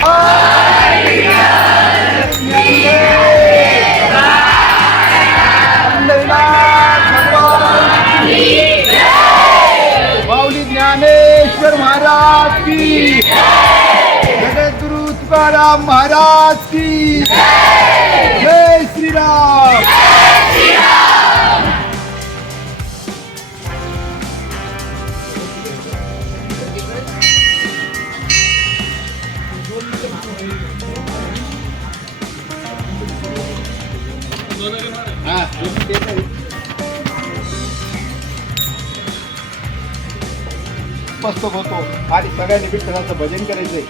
Oh! Maharaj की जगद्गुरु तुकाराम महाराज की जय श्रीराम। हा, मस्तक होतो आणि सगळ्यांनी विठ्ठलाचं भजन करायचंय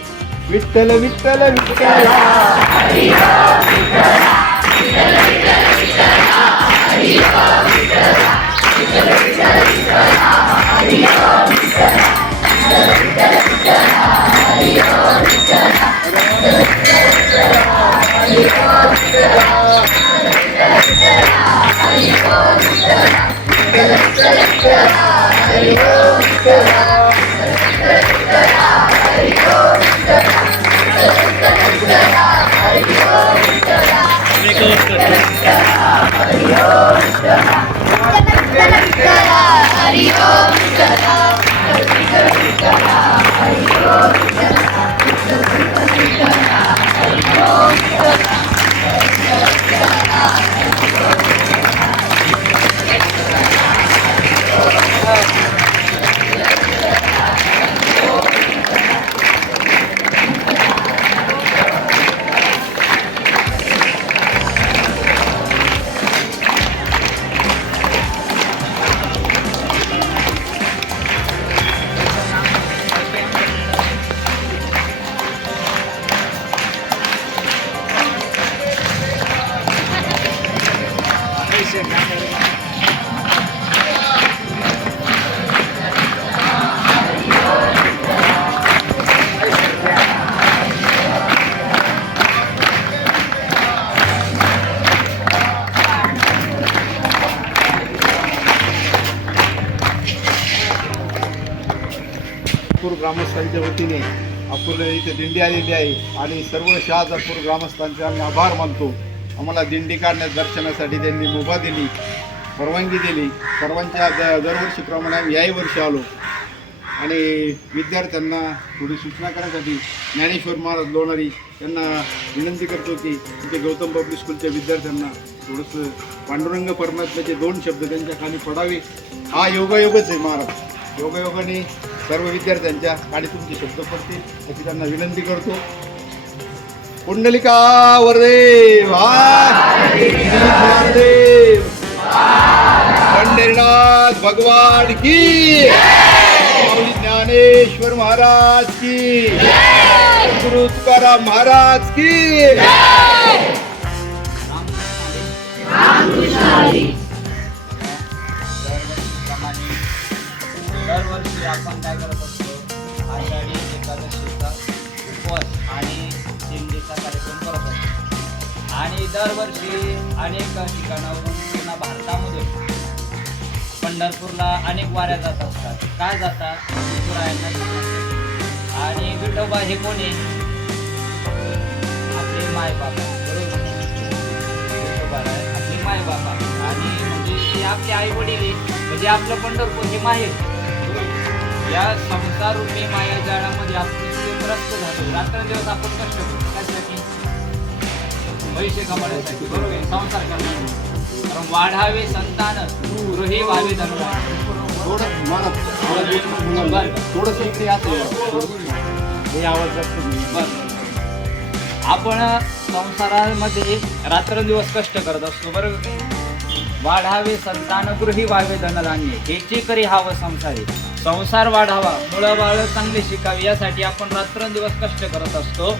विठ्ठल विठ्ठल विठ्ठल Oh. ग्रामस्थांच्या वतीने अपूर्व इथे दिंडी आलेली आहे आणि सर्व शहाजापूर ग्रामस्थांचे आम्ही आभार मानतो. आम्हाला दिंडी काढण्यास दर्शनासाठी त्यांनी मुभा दिली परवानगी दिली. सर्वांच्या द दरवर्षीप्रमाणे आम्ही याही वर्षी आलो. आणि विद्यार्थ्यांना थोडी सूचना करण्यासाठी ज्ञानेश्वर महाराज लोणारी यांना विनंती करतो की तिथे गौतम पब्लिक स्कूलच्या विद्यार्थ्यांना थोडंसं पांडुरंग परमात्म्याचे दोन शब्द त्यांच्या खाली पडावे. हा योगायोगच आहे महाराज. योगायोगाने सर्व विद्यार्थ्यांच्या आणि तुमची शब्द पडतील अशी त्यांना विनंती करतो. कुंडलिका वरदेव देव पंढरीनाथ भगवान की ज्ञानेश्वर महाराज की गुरु तुकाराम महाराज की दरवर्षी आपण काय करत असतो? आषाढी एकादशीचा उपवास आणि दिंडीचा कार्यक्रम करत असतो. आणि दरवर्षी अनेक ठिकाणावरून पूर्ण भारतामधून पंढरपूरला अनेक वाऱ्या जात असतात. काय जातात? विठुरायांना आणि विठोबा हे कोणी आपले मायबाबा बरोबर? विठोबा आहे, आपले मायबाबा आणि म्हणजे आपले आई वडील म्हणजे आपलं पंढरपूर हे माहेर या संसार रूपी माया जाळामध्ये आपण त्रस्त झालो रात्रंदिवस आपण कष्ट करतो कशासाठी पैसे कमवण्यासाठी बरोबर आहे संसार करण्यासाठी कारण वाढावे संतान दूर हे व्हावे. थोडंसं इकडे हे आवाज. बरं. आपण संसारामध्ये रात्रंदिवस कष्ट करत असतो बरोबर वाढावे संतानगृही व्हावे धनधान्य हेची करी हावं संसारी. संसार वाढावा मुळं बाळ चांगली शिकावी यासाठी आपण रात्रंदिवस कष्ट करत असतो.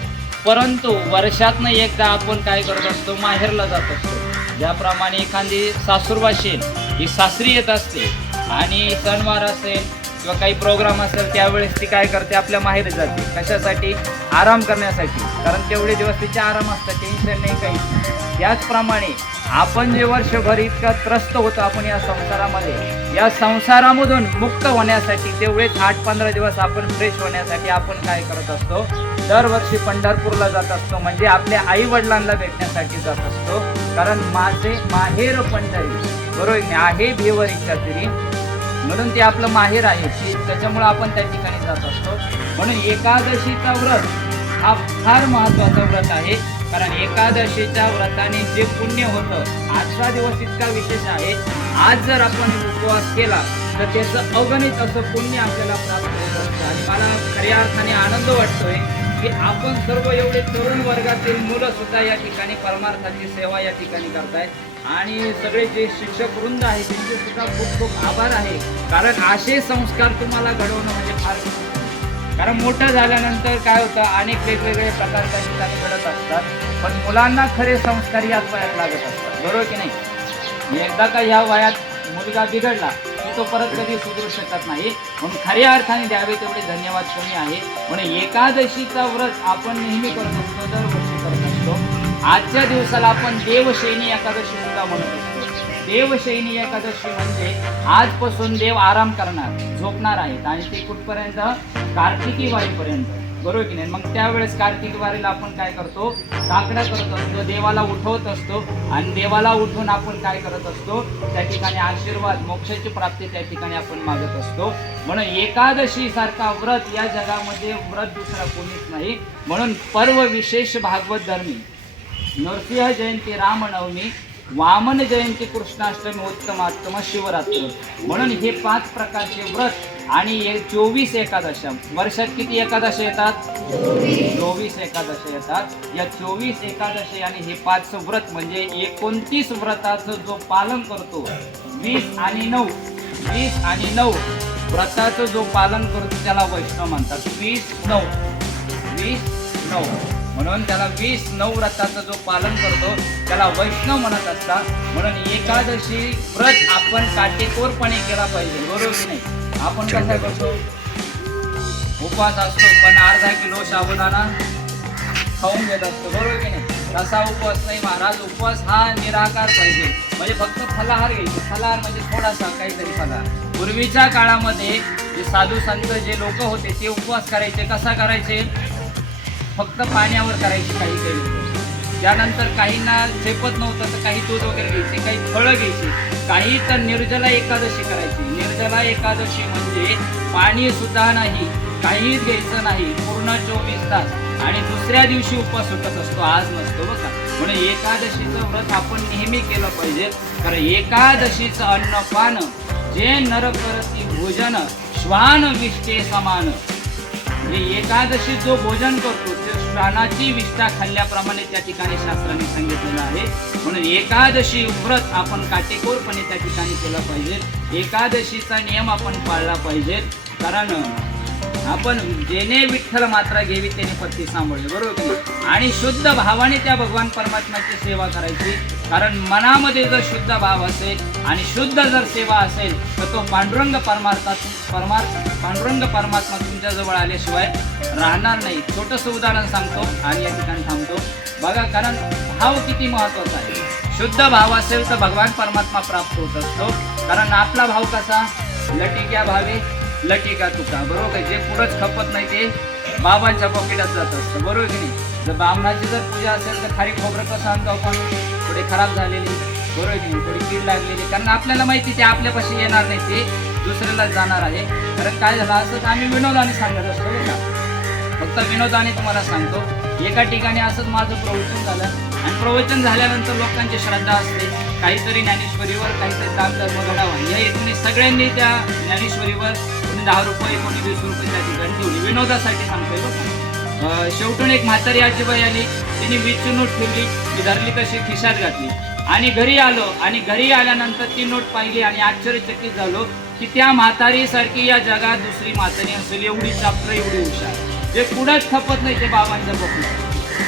परंतु वर्षातनं एकदा आपण काय करत असतो? माहेरला जात असतो. ज्याप्रमाणे एखादी सासूरवाशील ही सासरी येत असते आणि सणवार असेल किंवा काही प्रोग्राम असेल त्यावेळेस ती काय करते? आपल्या माहेरी जाते. कशासाठी? आराम करण्यासाठी. कारण तेवढे दिवस तिचे आराम असतात टेन्शन नाही काही त्याचप्रमाणे आपण जे वर्षभर इतका त्रस्त होतो आपण या संसारामध्ये या संसारामधून मुक्त होण्यासाठी तेवढेच आठ पंधरा दिवस आपण फ्रेश होण्यासाठी आपण काय करत असतो? दरवर्षी पंढरपूरला जात असतो म्हणजे आपल्या आई वडिलांना भेटण्यासाठी जात असतो. कारण माझे माहेर पंढरी बरोबर? आहे भेवर नाही? भेवरीच्या तरी. म्हणून ते आपलं माहेर आहे की त्याच्यामुळे आपण त्या ठिकाणी जात असतो. म्हणून एकादशीचा व्रत हा फार महत्त्वाचा व्रत आहे. कारण एकादशीच्या व्रताने जे पुण्य होतं आजचा दिवस इतका विशेष आहे. आज जर आपण उपवास केला तर त्याचं अगणित असं पुण्य आपल्याला प्राप्त होत असतं आणि मला खऱ्या अर्थाने आनंद वाटतोय की आपण सर्व एवढे तरुण वर्गातील मुलं सुद्धा या ठिकाणी परमार्थाची सेवा या ठिकाणी करतायत आणि सगळे जे शिक्षक वृंद आहे त्यांचे सुद्धा खूप खूप आभार आहे. कारण असे संस्कार तुम्हाला घडवणं म्हणजे फार कारण मोठं झाल्यानंतर काय होतं अनेक वेगवेगळे प्रकारच्या ठिकाणी घडत असतात. पण मुलांना खरे संस्कार याच वयात लागत असतात. बरोबर की नाही? एकदा का ह्या वयात मुलगा बिघडला की तो परत कधी सुधरू शकत नाही. म्हणून खऱ्या अर्थाने द्यावे तेवढे धन्यवाद कमी आहे? म्हणून एकादशीचा व्रत आपण नेहमी करत असतो दरवर्षी करत असतो. आजच्या दिवसाला आपण देवशैनी एकादशी सुद्धा म्हणत असतो देवशयनी एकादशी म्हणजे आजपासून देव आराम करणार झोपणार आहेत आणि ते कुठपर्यंत? कार्तिकी वारीपर्यंत. बरोबर की नाही? मग त्यावेळेस कार्तिक वारीला आपण काय करतो? काकडा करत असतो देवाला उठवत असतो आणि देवाला उठून आपण काय करत असतो? त्या ठिकाणी आशीर्वाद मोक्षाची प्राप्ती त्या ठिकाणी आपण मागत असतो. म्हणून एकादशी सारखा व्रत या जगामध्ये व्रत दुसरा कोणीच नाही. म्हणून पर्व विशेष भागवत धर्मी. नरसिंह जयंती रामनवमी वामन जयंती कृष्णाष्टमी उत्तमात्तम शिवरात्र. म्हणून हे पाच प्रकारचे व्रत आणि चोवीस एकादशा वर्षात किती एकादशा येतात? चोवीस एकादशा येतात. या चोवीस एकादशी आणि हे पाच व्रत म्हणजे एकोणतीस व्रताचं जो पालन करतो वीस आणि नऊ वीस आणि नऊ व्रताचं जो पालन करतो त्याला वैष्णव म्हणतात. वीस नऊ वीस नऊ. म्हणून त्याला वीस नऊ व्रताचं जो पालन करतो त्याला वैष्णव म्हणत असतात. म्हणून एकादशी व्रत आपण काटेकोरपणे केला पाहिजे बरोबर नाही? आपण कसं करतो? उपवास असतो पण अर्धा किलो साबुदाणा खाऊन घेत असतो बरोबर की नाही? तसा उपवास नाही महाराज उपवास हा निराकार पाहिजे. म्हणजे फक्त फलाहार घ्यायचे. फलाहार म्हणजे थोडासा काहीतरी फलाहार. पूर्वीच्या काळामध्ये जे साधू संत जे लोक होते ते उपवास करायचे. कसा करायचे? फक्त पाण्यावर करायची काही काही लोक त्यानंतर काहींना झेपत नव्हतं तर काही दूध वगैरे घ्यायचे काही फळं घ्यायची. काही तर निर्जला एकादशी करायची. निर्जला एकादशी म्हणजे पाणी सुद्धा नाही काहीच घ्यायचं नाही पूर्ण चोवीस तास. आणि दुसऱ्या दिवशी उपवास सुटत असतो आज नसतो बघा. म्हणून एकादशीचं व्रत आपण नेहमी केलं पाहिजे. कारण एकादशीचं अन्नपान जे नर करती भोजन श्वान विष्टे समान. म्हणजे एकादशी जो भोजन करतो ते श्वानाची विष्ठा खाल्ल्याप्रमाणे त्या ठिकाणी शास्त्राने सांगितलेलं आहे. म्हणून एकादशी व्रत आपण काटेकोरपणे त्या ठिकाणी केलं पाहिजे. एकादशीचा नियम आपण पाळला पाहिजे. कारण आपण जेणे विठ्ठल मात्रा घ्यावी त्याने पत्ती सांभाळली. बरोबर आणि शुद्ध भावाने त्या भगवान परमात्म्याची सेवा करायची. कारण मनामध्ये जर शुद्ध भाव असेल आणि शुद्ध जर सेवा असेल तर तो पांडुरंग परमार्था परमार्थ पांडुरंग परमात्मा तुमच्याजवळ आल्याशिवाय राहणार नाही. छोटंसं उदाहरण सांगतो आणि या ठिकाणी थांबतो. बघा कारण भाव किती महत्त्वाचा आहे. शुद्ध भाव असेल तर भगवान परमात्मा प्राप्त होत असतो. कारण आपला भाव कसा? लटिक्या भावे लटिका तुका. बरोबर जे पुढंच खपत नाही ते बाबांच्या पॉकेटात जात असतं. बरोबर की नाही? जर ब्राह्मणाची जर पूजा असेल तर खारी खोबरं कसं आणतो आपण? थोडी खराब झालेली बरोबर थोडी कीड लागलेली. कारण आपल्याला माहिती ते आपल्यापाशी येणार नाही ते दुसऱ्याला जाणार आहे. कारण काय झालं असं तर आम्ही विनोदाने सांगत असतो बरं फक्त विनोदाने तुम्हाला सांगतो एका ठिकाणी असंच माझं प्रवचन झालं. आणि प्रवचन झाल्यानंतर लोकांची श्रद्धा असते. काहीतरी ज्ञानेश्वरीवर काहीतरी दामधर्म घडावा. या हेतूने सगळ्यांनी त्या ज्ञानेश्वरीवर कोणी दहा रुपये कोणी वीस रुपये त्या ठिकाणी ठेवली. विनोदासाठी सांगतोय बरं शेवटून एक म्हातारी आजीबाई आली. तिने वीसची नोट ठेवली. ती धरली तशी खिशात घातली. आणि घरी आलो. आणि घरी आल्यानंतर ती नोट पाहिली आणि आश्चर्यचकित झालो की त्या म्हातारीसारखी या जगात दुसरी म्हातारी असेल एवढी चापटर एवढी हुशार. जे कुठंच खपत नाही ते बाबांच्या बघून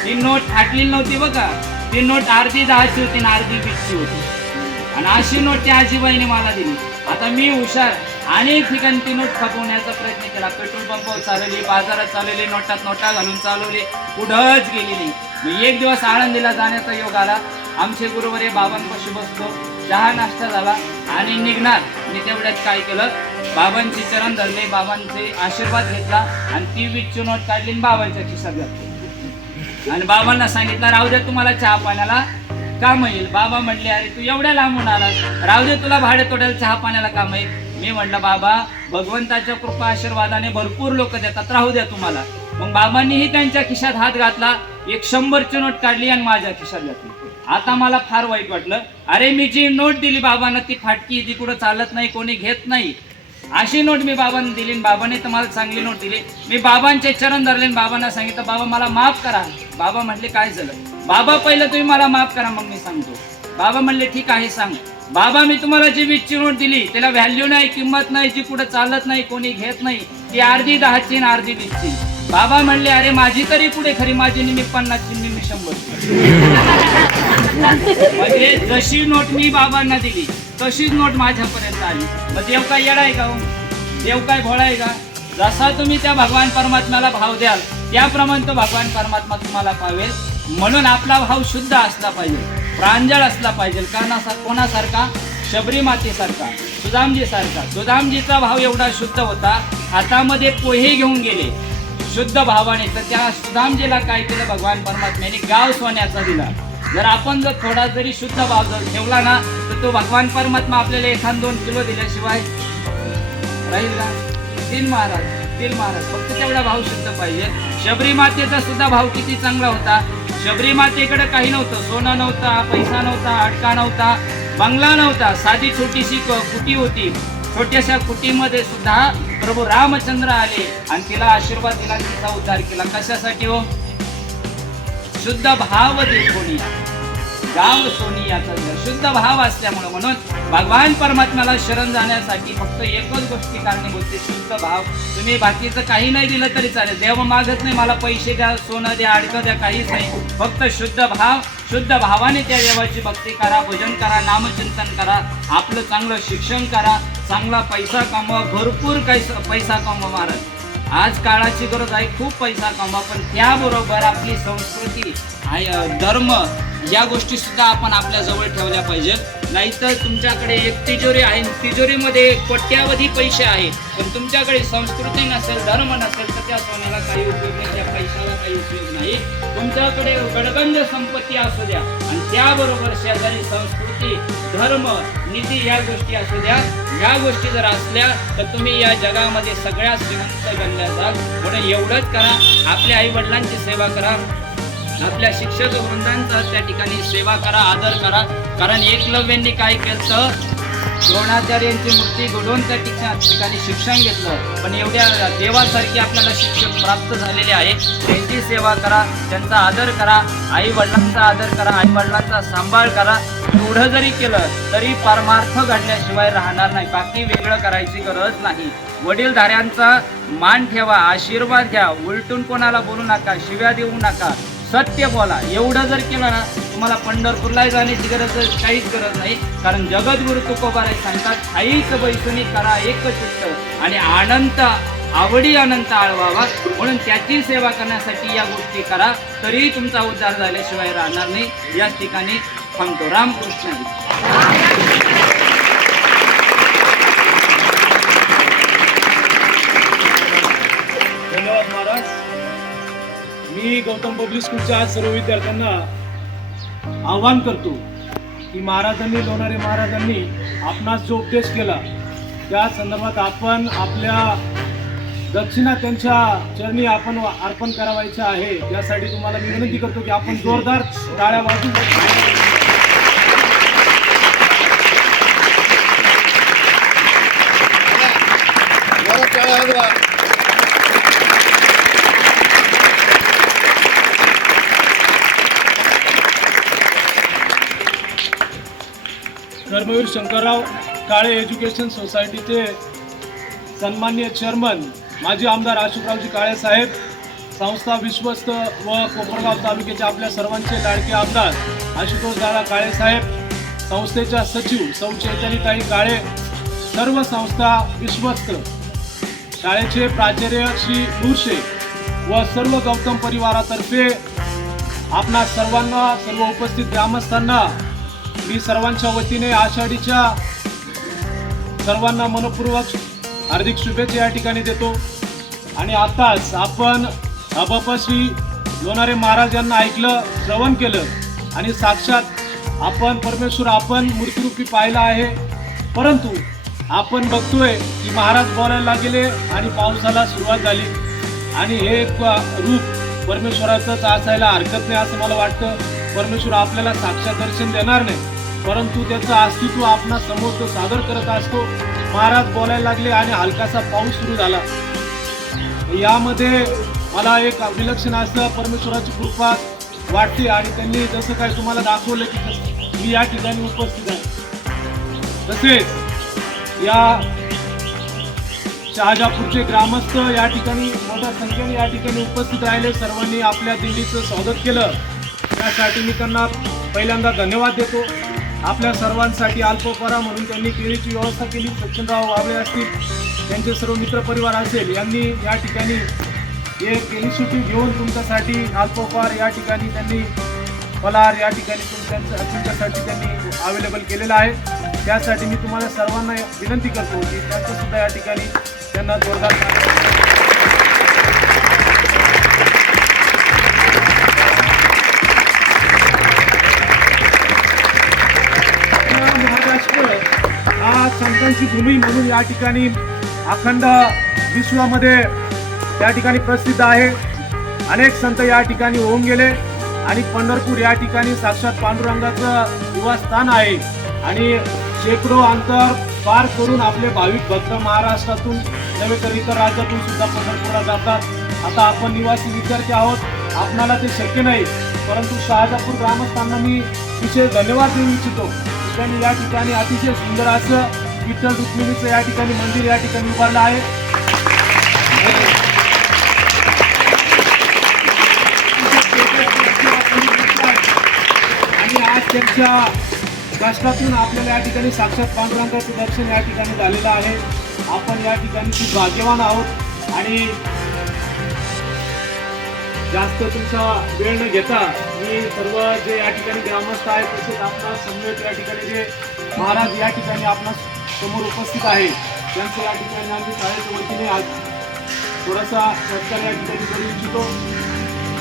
ती नोट फाटली नव्हती बघा. ती नोट अर्धी दहाची होती आणि अर्धी वीसची होती. आणि अशी नोट त्या आजीबाईने मला दिली. आता मी हुशार अनेक ठिकाणी ती नोट खपवण्याचा प्रयत्न केला. पेट्रोल पंपावर चालवली बाजारात चालवली नोटात नोटा घालून चालवली कुठंच गेलेली. मी एक दिवस आळंदीला जाण्याचा योग आला. आमचे गुरुवारी बाबांपाशी बसतो चहा नाश्ता झाला आणि निघणार. मी तेवढ्यात काय केलं? बाबांचे चरण धरले बाबांचे आशीर्वाद घेतला आणि ती वीसची नोट काढली आणि बाबांच्या खिशात घातली. आणि बाबांना सांगितलं राहू द्या तुम्हाला चहा पाण्याला. काम येईल. बाबा म्हणले अरे तू एवढ्या लांबून आलास राहू दे तुला भाडे तोड्याला चहा पाण्याला काम येईल. मी म्हटलं बाबा भगवंताच्या कृपा आशीर्वादाने भरपूर लोक देतात. राहू द्या तुम्हाला. मग बाबांनीही त्यांच्या खिशात हात घातला एक शंभरची नोट काढली आणि माझ्या खिशात घातली. आता मला फार वाईट वाटलं. अरे मी जी नोट दिली बाबांना ती फाटकी ती कुठं चालत नाही कोणी घेत नाही. अशी नोट मी बाबांना दिली बाबाने तर मला चांगली नोट दिली. मी बाबांचे चरण धरले बाबांना सांगितलं बाबा मला माफ करा. बाबा म्हटले काय झालं? बाबा पहिलं तुम्ही मला माफ करा मग मी सांगतो. बाबा म्हणले ठीक आहे सांग. बाबा मी तुम्हाला जी वीसची नोट दिली त्याला व्हॅल्यू नाही किंमत नाही जी कुठं चालत नाही कोणी घेत नाही ती अर्धी दहाची आणि अर्धी वीसची. बाबा म्हणले अरे माझी तरी पुढे खरी? माझी निम्मी पन्नासची निम्मी शंभर. म्हणजे जशी नोट मी बाबांना दिली तशीच नोट माझ्यापर्यंत आली. मग देव काय येडा आहे का हो? देव काय भोळा आहे का? जसा तुम्ही त्या भगवान परमात्म्याला भाव द्याल त्याप्रमाणे तो भगवान परमात्मा तुम्हाला पावेल. म्हणून आपला भाव शुद्ध असला पाहिजे. प्रांजळ असला पाहिजे. कारण कोणासारखा? शबरी मातेसारखा सुदामजीसारखा. सुदामजीचा भाव एवढा शुद्ध होता हातामध्ये पोहे घेऊन गेले. शुद्ध भावाने. तर त्या सुदामजीला काय केलं? भगवान परमात्म्याने गाव सोन्याचा दिला. जर आपण जर थोडा जरी शुद्ध भाव जर ठेवला ना तर तो भगवान परमात्मा आपल्याला एखाद दोन किलो दिल्याशिवाय राहील ना तीन महाराज. दिल महाराज. फक्त तेवढा भाव शुद्ध पाहिजे. शबरी मातेचा सुद्धा भाव किती चांगला होता. शबरी मातेकडे काही नव्हतं. सोनं नव्हता पैसा नव्हता अडका नव्हता बंगला नव्हता. साधी छोटीशी कुटी होती. छोट्याशा कुटीमध्ये सुद्धा प्रभू रामचंद्र आले आणि तिला आशीर्वाद दिला तिचा उद्धार केला. कशासाठी हो? शुद्ध भाव देत कोणी गाव सोनी याचा शुद्ध भाव असल्यामुळे म्हणून भगवान परमात्म्याला शरण जाण्यासाठी फक्त एकच गोष्टी कारणीभूत आहे, शुद्ध भाव. तुम्ही बाकीचं काही नाही दिलं तरी चालेल. देव मागत नाही मला पैसे द्या सोनं द्या अडकं द्या काहीच नाही. फक्त शुद्ध भाव शुद्ध भावाने त्या देवाची भक्ती करा भजन करा नामचिंतन करा आपलं चांगलं शिक्षण करा चांगला पैसा कमवा भरपूर काही पैसा कमवा महाराज. आज काळाची गरज आहे खूप पैसा कमवा पण त्याबरोबर आपली संस्कृती धर्म या गोष्टी सुद्धा आपण आपल्या जवळ ठेवल्या पाहिजेत. नाहीतर तुमच्याकडे एक तिजोरी आहे. तिजोरीमध्ये कोट्यावधी पैसे आहे. पण तुमच्याकडे संस्कृती नसेल धर्म नसेल तर त्या सोन्याला काही उपयोग नाही. त्या पैशाला काही उपयोग नाही. तुमच्याकडे गडगंज संपत्ती असू द्या. आणि त्याबरोबर शेजारी संस्कृती धर्म नीती या गोष्टी असू द्या. या गोष्टी जर असल्या तर तुम्ही या जगामध्ये सगळ्या श्रीमंत बनल्या जाल. म्हणून एवढंच करा. आपल्या आई वडिलांची सेवा करा. आपल्या शिक्षक वृंदांचा त्या ठिकाणी सेवा करा आदर करा. कारण एकलव्यांनी काय केलं? द्रोणाचार्यांची मूर्ती घडवून त्या ठिकाणी शिक्षण घेतलं. पण एवढ्या देवासारखे आपल्याला शिक्षक प्राप्त झालेले आहे त्यांची सेवा करा त्यांचा आदर करा आई वडिलांचा आदर करा आई वडिलांचा सांभाळ करा. एवढं जरी केलं तरी परमार्थ घडल्याशिवाय राहणार नाही. बाकी वेगळं करायची गरज नाही. वडीलधाऱ्यांचा मान ठेवा आशीर्वाद घ्या. उलटून कोणाला बोलू नका शिव्या देऊ नका. सत्य बोला. एवढं जर केलं ना तुम्हाला पंढरपूरला जाण्याची गरज काहीच गरज नाही. कारण जगद्गुरु तुकोबाराय सांगतात काहीच बैसुनी करा एक चित्त आणि आनंद आवडी अनंत आळवावा. म्हणून त्याची सेवा करण्यासाठी या गोष्टी करा. तरीही तुमचा उद्धार झाल्याशिवाय राहणार नाही. याच ठिकाणी थांबतो. रामकृष्ण. मी गौतम पब्लिक स्कूलच्या आज सर्व विद्यार्थ्यांना आवाहन करतो की महाराजांनी लोणारे महाराजांनी आपणास जो उपदेश केला त्या संदर्भात आपण आपल्या दक्षिणा त्यांच्या चरणी आपण अर्पण करावायचं आहे. त्यासाठी तुम्हाला मी विनंती करतो की आपण जोरदार टाळ्या वाजून धर्मवीर शंकरराव काळे एज्युकेशन सोसायटीचे सन्माननीय चेअरमन माजी आमदार अशोकरावजी काळे साहेब संस्था विश्वस्त व कोपरगाव तालुक्याचे आपल्या सर्वांचे लाडके आमदार आशुतोष दादा काळे साहेब संस्थेच्या सचिव सौ चैतन्यताई काळे सर्व संस्था विश्वस्त. शाळेचे प्राचार्य श्री नूरशे व सर्व गौतम परिवारातर्फे आपणा सर्वांना सर्व उपस्थित ग्रामस्थांना मी सर्वांच्या वतीने आषाढीच्या सर्वांना मनपूर्वक हार्दिक शुभेच्छा या ठिकाणी देतो. आणि आताच आपण अबाप श्री लोणारे महाराज यांना ऐकलं श्रवण केलं आणि साक्षात आपण परमेश्वर आपण मूर्तिरूपी पाहिला आहे. परंतु आपण बघतोय की महाराज बोलायला गेले आणि पावसाला सुरुवात झाली. आणि हे एक रूप परमेश्वराचंच असायला हरकत नाही असं मला वाटतं. परमेश्वर आपल्याला साक्षात दर्शन देणार नाही. परंतु त्याचं अस्तित्व आपणा समोर तो सादर करत असतो. महाराज बोलायला लागले आणि हलकासा पाऊस सुरू झाला. यामध्ये मला एक विलक्षण असं परमेश्वराची कृपा वाटते आणि त्यांनी जसं काय तुम्हाला दाखवलं की मी या ठिकाणी उपस्थित आहे. तसेच या शहाजापूरचे ग्रामस्थ या ठिकाणी मोठ्या संख्येने या ठिकाणी उपस्थित राहिले. सर्वांनी आपल्या दिल्लीचं स्वागत केलं. त्यासाठी मी त्यांना पहिल्यांदा धन्यवाद देतो. आपल्या सर्वांसाठी अल्पपरा म्हणून त्यांनी केळीची व्यवस्था केली. सचिनराव वाबळे असतील त्यांचे सर्व मित्रपरिवार असेल यांनी या ठिकाणी एक सुटी घेऊन तुमच्यासाठी अल्पोपहार या ठिकाणी त्यांनी फलार या ठिकाणी तुमच्या तुमच्यासाठी त्यांनी अवेलेबल केलेलं आहे. त्यासाठी मी तुम्हाला सर्वांना विनंती करतो की त्यांचंसुद्धा या ठिकाणी त्यांना जोरदार संतांची भूमी म्हणून या ठिकाणी अखंड विश्वामध्ये या ठिकाणी प्रसिद्ध आहे. अनेक संत या ठिकाणी होऊन गेले आणि पंढरपूर या ठिकाणी साक्षात पांडुरंगाचं निवासस्थान आहे. आणि शेकडो अंतर पार करून आपले भाविक भक्त महाराष्ट्रातून नव्हे तर इतर राज्यातून सुद्धा पंढरपूरला जातात. आता आपण निवासी विद्यार्थी आहोत. आपणाला ते शक्य नाही. परंतु शहाजापूर ग्रामस्थांना मी विशेष धन्यवाद देऊ इच्छितो. त्यांनी या ठिकाणी अतिशय सुंदर असं विठ्ठल रुक्मिणीचं या ठिकाणी मंदिर या ठिकाणी उभारलं आहे. आणि आज त्यांच्या कष्टातून आपल्याला या ठिकाणी साक्षात पांडुरंगाचं दर्शन या ठिकाणी झालेलं आहे. आपण या ठिकाणी खूप भाग्यवान आहोत. आणि जास्त तुमचा वेळ न घेता मी सर्व जे या ठिकाणी ग्रामस्थ आहेत तसेच आपला समवेत या ठिकाणी जे महाराज या ठिकाणी आपला समोर उपस्थित आहे. त्यांचं या ठिकाणी आम्ही शाळेच्या वतीने आज थोडासा सत्कार या ठिकाणी करू इच्छितो.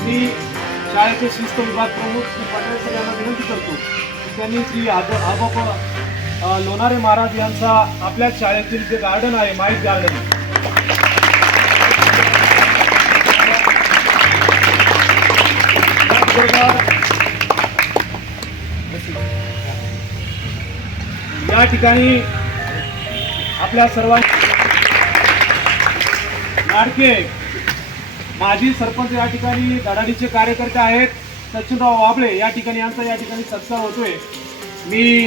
मी शाळेचे शिस्त विभाग प्रमुख श्री पटेल सर यांना विनंती करतो त्यांनी श्री आद आबाप लोणारे महाराज यांचा आपल्याच शाळेतील जे गार्डन आहे माईक गार्डन या ठिकाणी आपल्या सर्वांचे लाडके. माजी सरपंच या ठिकाणी धडाडीचे कार्यकर्ते आहेत. सचिनराव वाबळे या ठिकाणी यांचा या ठिकाणी सत्कार होतोय. मी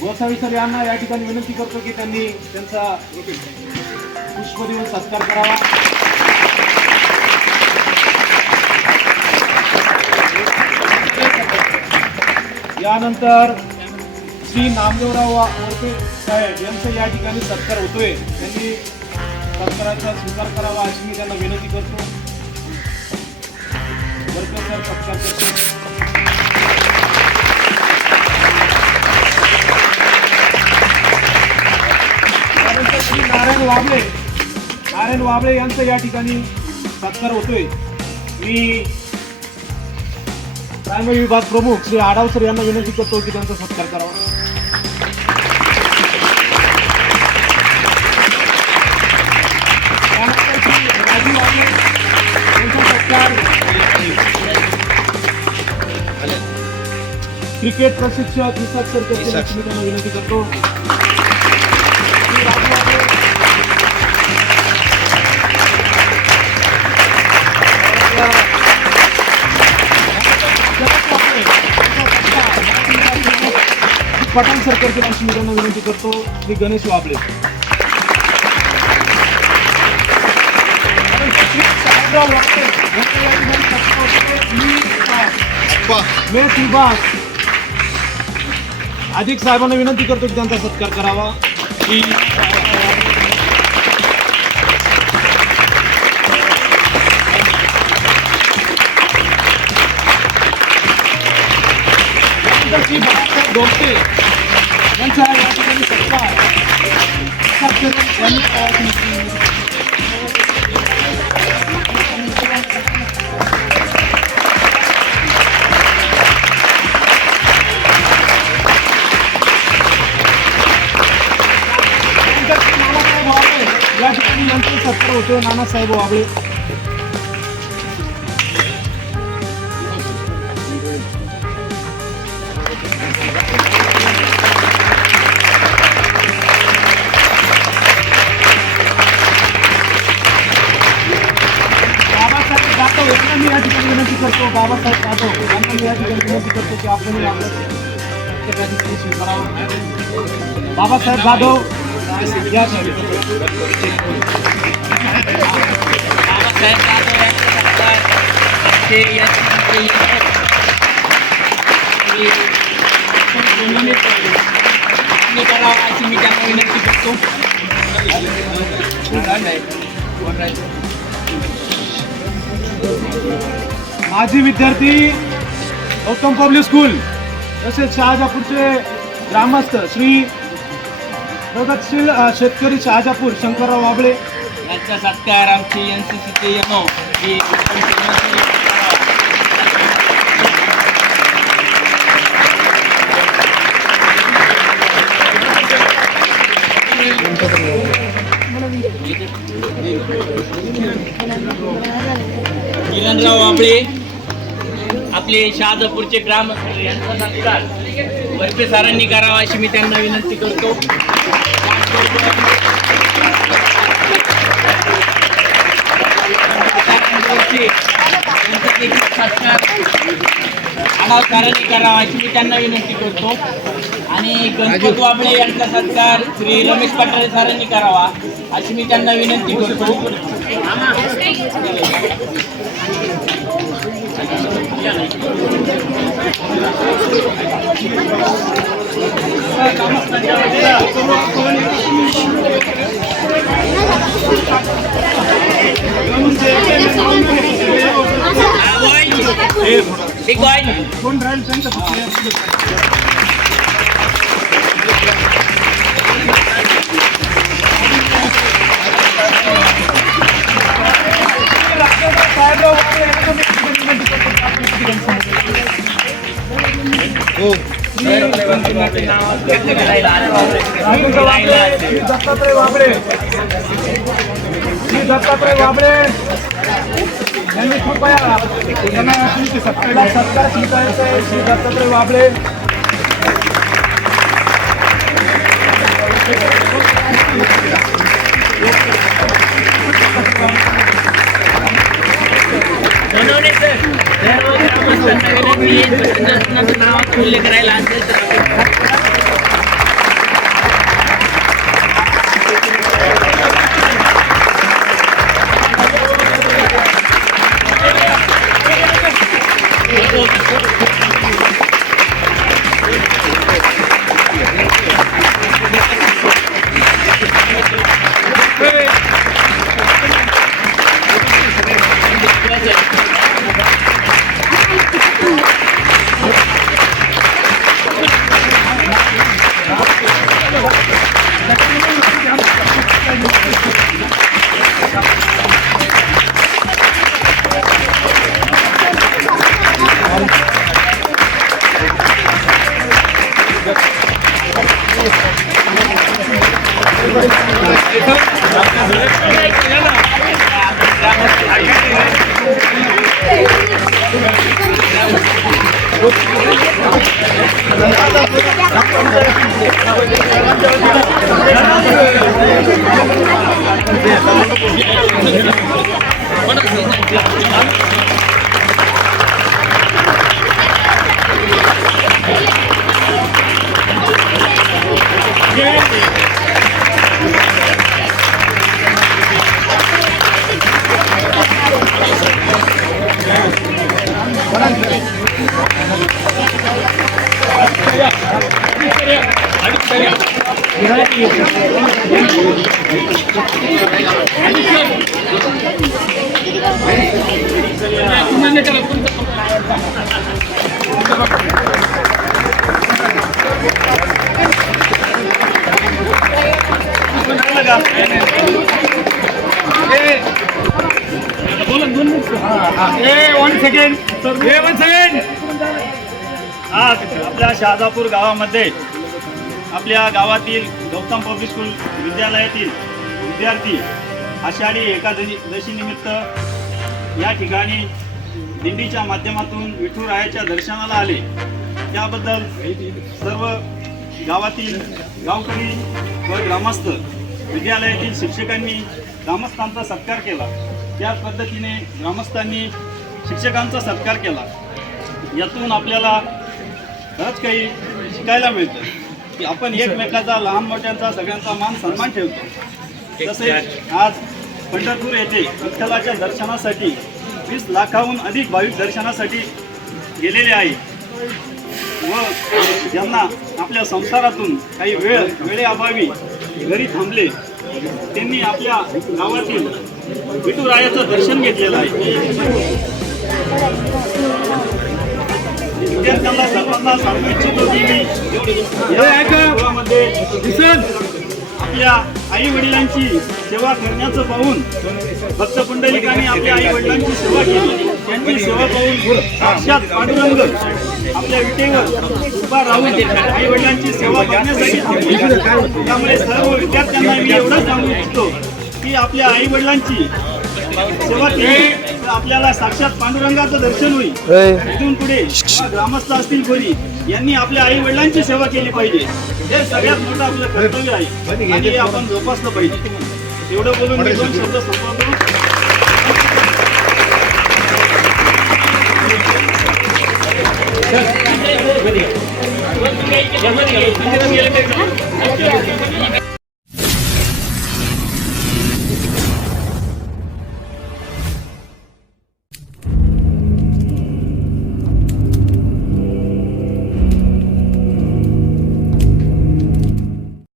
गोसावी सर यांना या ठिकाणी विनंती करतो की त्यांनी त्यांचा पुष्प देऊन सत्कार करावा. यानंतर श्री नामदेवराव वरते साहेब यांचा या ठिकाणी सत्कार होतोय. त्यांनी सत्काराचा स्वीकार करावा अशी मी त्यांना विनंती करतो. सत्कार करतो श्री नारायण वाबळे. नारायण वाबळे यांचा या ठिकाणी सत्कार होतोय. मी प्रायमरी विभाग प्रमुख श्री आडावसर यांना विनंती करतो की त्यांचा सत्कार करावा. क्रिकेट प्रशिक्षक लक्ष्मी त्यांना विनंती करतो. पठाण सरकारची लक्ष्मी त्यांना विनंती करतो. श्री गणेश होते. मी सुभाष अधिक साहेबांना विनंती करतो की त्यांचा सत्कार करावा. की यांचा या ठिकाणी सत्कार. सत्कार यांनी यांचे सत्कार होते नानासाहेब वाबळे बाबासाहेब जाधव यांना मी या ठिकाणी विनंती करतो बाबासाहेब जाधव यांना मी या ठिकाणी विनंती करतो की आपण बाबा साहेब जाधव माजी विद्यार्थी गौतम पब्लिक स्कूल। तसेच शहाजापूरचे ग्रामस्थ श्री प्रगतशील शेतकरी शहाजापूर शंकरराव वाबळे यांच्या सत्कार आमची एन सी सीचे यनो आपले शहाजपूरचे ग्राम यांचा सत्कार बर्फे सरांनी करावा अशी मी त्यांना विनंती करतो. सरांनी करावा अशी मी त्यांना विनंती करतो. आणि गणपत वाबळे यांचा सत्कार श्री रमेश पठारे सरांनी करावा अशी मी त्यांना विनंती करतो. Big boy. दत्तात्रय वाबळे श्री दत्तात्रय वाबळे यांनी कृपया त्यांना सत्कार सत्कार स्वीकारायचा आहे श्री दत्तात्रय वाबळे बनवणे सर सर्व ग्रामस्थांना विनंती नावाचा उल्लेख असेल तर. शहाजापूर गावामध्ये आपल्या गावातील गौतम पब्लिक स्कूल विद्यालयातील विद्यार्थी आषाढी एकादशीनिमित्त या ठिकाणी दिंडीच्या माध्यमातून विठुरायाच्या दर्शनाला आले. त्याबद्दल सर्व गावातील गावकरी व ग्रामस्थ विद्यालयातील शिक्षकांनी ग्रामस्थांचा सत्कार केला. त्याच पद्धतीने ग्रामस्थांनी शिक्षकांचा सत्कार केला. यातून आपल्याला बरंच काही शिकायला मिळतं. की आपण एकमेकाचा लहान मोठ्यांचा सगळ्यांचा मान सन्मान ठेवतो. तसेच आज पंढरपूर येथे विठ्ठलाच्या दर्शनासाठी वीस लाखाहून अधिक भाविक दर्शनासाठी गेलेले आहे व ज्यांना आपल्या संसारातून काही वेळ वेळेअभावी घरी थांबले त्यांनी आपल्या गावातील विठुरायाचं दर्शन घेतलेलं आहे. विद्यार्थ्यांना सर्वांना सांगू इच्छितो की मी या दिसत आपल्या आई वडिलांची सेवा करण्याचं पाहून भक्त पुंडलिकांनी आपल्या आई वडिलांची सेवा केली. त्यांची सेवा पाहून साक्षात पांडुरंग आपल्या विटेवर उभा राहून आई वडिलांची सेवा करण्यासाठी त्यामुळे सर्व विद्यार्थ्यांना मी एवढंच सांगू इच्छितो की आपल्या आई वडिलांची सेवा केली. आपल्याला साक्षात पांडुरंगाचं दर्शन होईल. इथून पुढे ग्रामस्थ असतील घरी यांनी आपल्या आई वडिलांची सेवा केली पाहिजे. हे सगळ्यात मोठं आपलं कर्तव्य आहे. आणि हे आपण जोपासलं पाहिजे. एवढं बोलून मी दोन शब्द संपवतो.